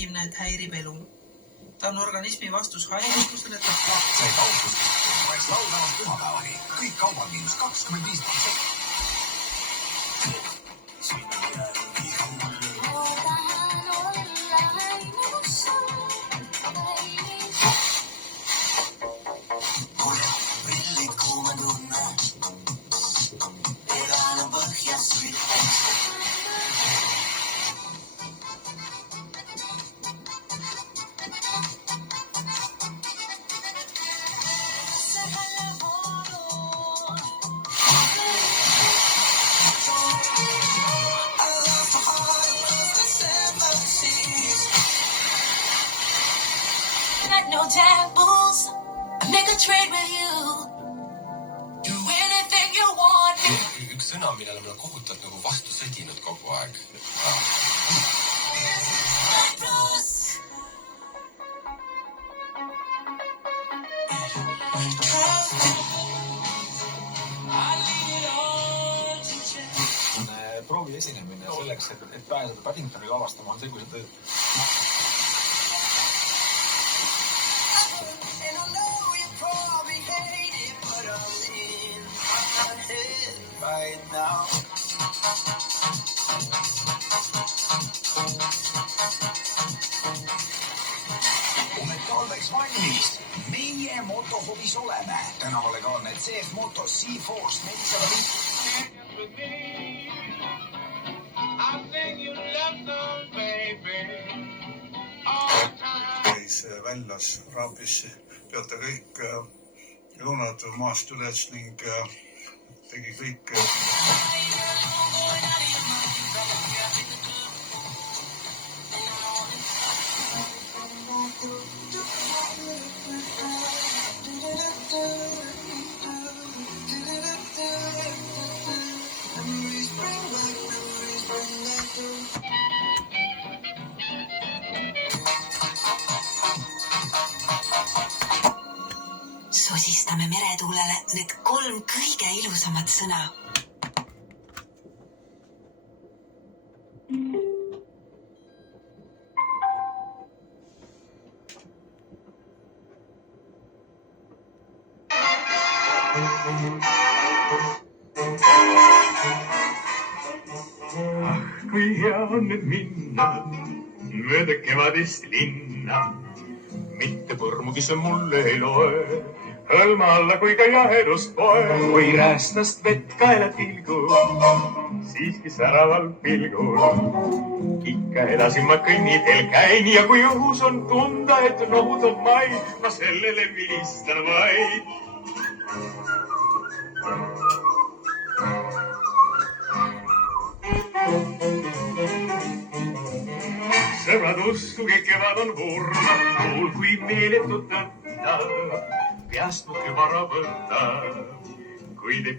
aktiivne, et häirib elu. Ta on organismi vastus haigustusele, et see kauplus vaid laupäevast pühapäevani. Kõik kaubad -25%. No taboos. I make a trade with you. Do anything you want. Üks sõna, millele me kohutad nagu vastu sõdinud kogu aeg. Proovi esinemine selleks, et pääseda Paddingtoni lavastama on see, kui sa tõid. Right now. Oled talveks valmis. Meie motohobis oleme. Tänaval legaalne CF Moto C-Force 405. Käis väljas raabis, peate kõik joonad maast üles ning tegi kõik. Sosistame meretuulele need 3 kõige ilusamat sõna. Kui hea on nüüd minna mööda kevadist linna, mitte põrmugi see mulle ei loe. Hõlma alla kui ka jahedust poe, kui räästast vett kaela tilgul, siiski säraval pilgul. Ikka edasi ma kõnniteel käin ja kui õhus on tunda, et nohutab mai, ma sellele vilistan vaid. Sõbrad, uskuge, kevad on hurm, kuul kui meeletut õnda, peast mu kübara võtta, kui te